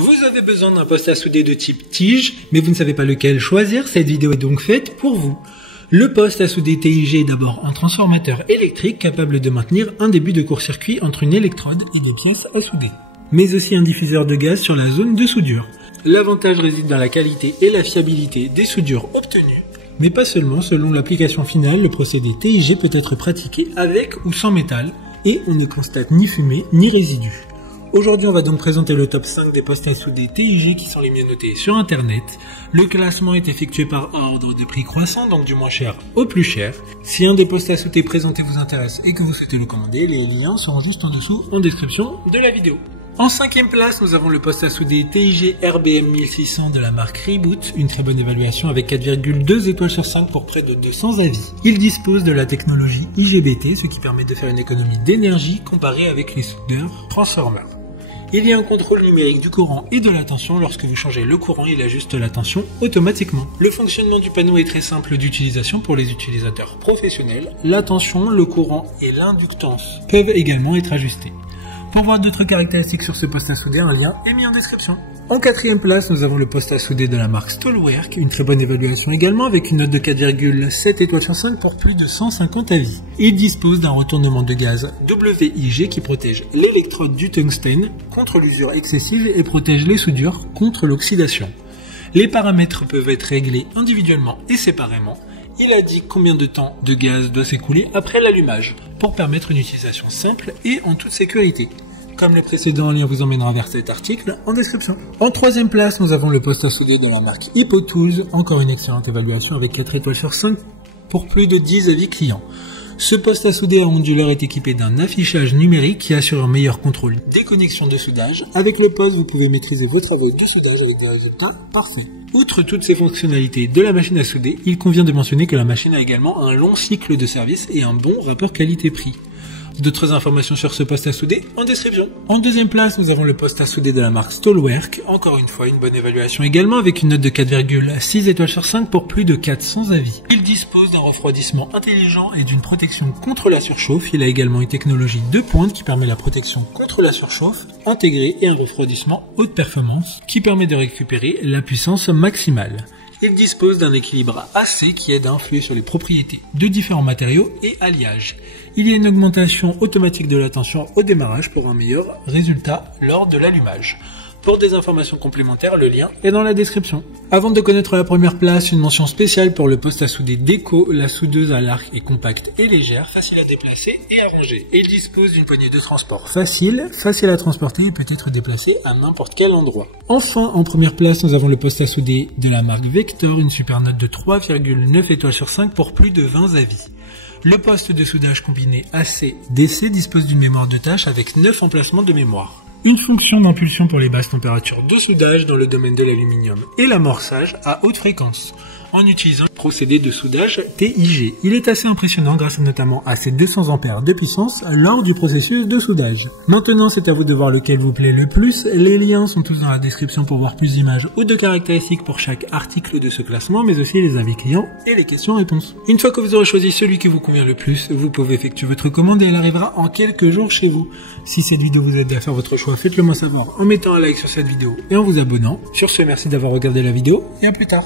Vous avez besoin d'un poste à souder de type tige, mais vous ne savez pas lequel choisir, cette vidéo est donc faite pour vous. Le poste à souder TIG est d'abord un transformateur électrique capable de maintenir un début de court-circuit entre une électrode et des pièces à souder, mais aussi un diffuseur de gaz sur la zone de soudure. L'avantage réside dans la qualité et la fiabilité des soudures obtenues. Mais pas seulement, selon l'application finale, le procédé TIG peut être pratiqué avec ou sans métal, et on ne constate ni fumée ni résidus. Aujourd'hui, on va donc présenter le top 5 des postes à souder TIG qui sont les mieux notés sur internet. Le classement est effectué par ordre de prix croissant, donc du moins cher au plus cher. Si un des postes à souder présentés vous intéresse et que vous souhaitez le commander, les liens seront juste en dessous en description de la vidéo. En 5e place, nous avons le poste à souder TIG RBM 1600 de la marque Reboot, une très bonne évaluation avec 4,2 étoiles sur 5 pour près de 200 avis. Il dispose de la technologie IGBT, ce qui permet de faire une économie d'énergie comparée avec les soudeurs transformers. Il y a un contrôle numérique du courant et de la tension. Lorsque vous changez le courant, il ajuste la tension automatiquement. Le fonctionnement du panneau est très simple d'utilisation pour les utilisateurs professionnels. La tension, le courant et l'inductance peuvent également être ajustés. Pour voir d'autres caractéristiques sur ce poste à souder, un lien est mis en description. En 4e place, nous avons le poste à souder de la marque Stolwerk, une très bonne évaluation également avec une note de 4,7 étoiles sur 5 pour plus de 150 avis. Il dispose d'un retournement de gaz WIG qui protège l'électrode du tungstène contre l'usure excessive et protège les soudures contre l'oxydation. Les paramètres peuvent être réglés individuellement et séparément. Il indique combien de temps de gaz doit s'écouler après l'allumage pour permettre une utilisation simple et en toute sécurité. Comme les précédents, le lien vous emmènera vers cet article en description. En 3e place, nous avons le poste à souder de la marque Hypotools, encore une excellente évaluation avec 4 étoiles sur 5 pour plus de 10 avis clients. Ce poste à souder à onduleur est équipé d'un affichage numérique qui assure un meilleur contrôle des connexions de soudage. Avec le poste, vous pouvez maîtriser vos travaux de soudage avec des résultats parfaits. Outre toutes ces fonctionnalités de la machine à souder, il convient de mentionner que la machine a également un long cycle de service et un bon rapport qualité-prix. D'autres informations sur ce poste à souder en description. En 2e place, nous avons le poste à souder de la marque Stolwerk. Encore une fois, une bonne évaluation également avec une note de 4,6 étoiles sur 5 pour plus de 400 avis. Il dispose d'un refroidissement intelligent et d'une protection contre la surchauffe. Il a également une technologie de pointe qui permet la protection contre la surchauffe intégrée et un refroidissement haute performance qui permet de récupérer la puissance maximale. Il dispose d'un équilibre AC qui aide à influer sur les propriétés de différents matériaux et alliages. Il y a une augmentation automatique de la tension au démarrage pour un meilleur résultat lors de l'allumage. Pour des informations complémentaires, le lien est dans la description. Avant de connaître la première place, une mention spéciale pour le poste à souder Deco. La soudeuse à l'arc est compacte et légère, facile à déplacer et à ranger. Et il dispose d'une poignée de transport facile à transporter et peut être déplacé à n'importe quel endroit. Enfin, en première place, nous avons le poste à souder de la marque Vector, une super note de 3,9 étoiles sur 5 pour plus de 20 avis. Le poste de soudage combiné AC-DC dispose d'une mémoire de tâche avec 9 emplacements de mémoire. Une fonction d'impulsion pour les basses températures de soudage dans le domaine de l'aluminium et l'amorçage à haute fréquence en utilisant le procédé de soudage TIG. Il est assez impressionnant grâce notamment à ses 200 ampères de puissance lors du processus de soudage. Maintenant, c'est à vous de voir lequel vous plaît le plus. Les liens sont tous dans la description pour voir plus d'images ou de caractéristiques pour chaque article de ce classement, mais aussi les avis clients et les questions-réponses. Une fois que vous aurez choisi celui qui vous convient le plus, vous pouvez effectuer votre commande et elle arrivera en quelques jours chez vous. Si cette vidéo vous aide à faire votre choix, faites-le moi savoir en mettant un like sur cette vidéo et en vous abonnant. Sur ce, merci d'avoir regardé la vidéo et à plus tard.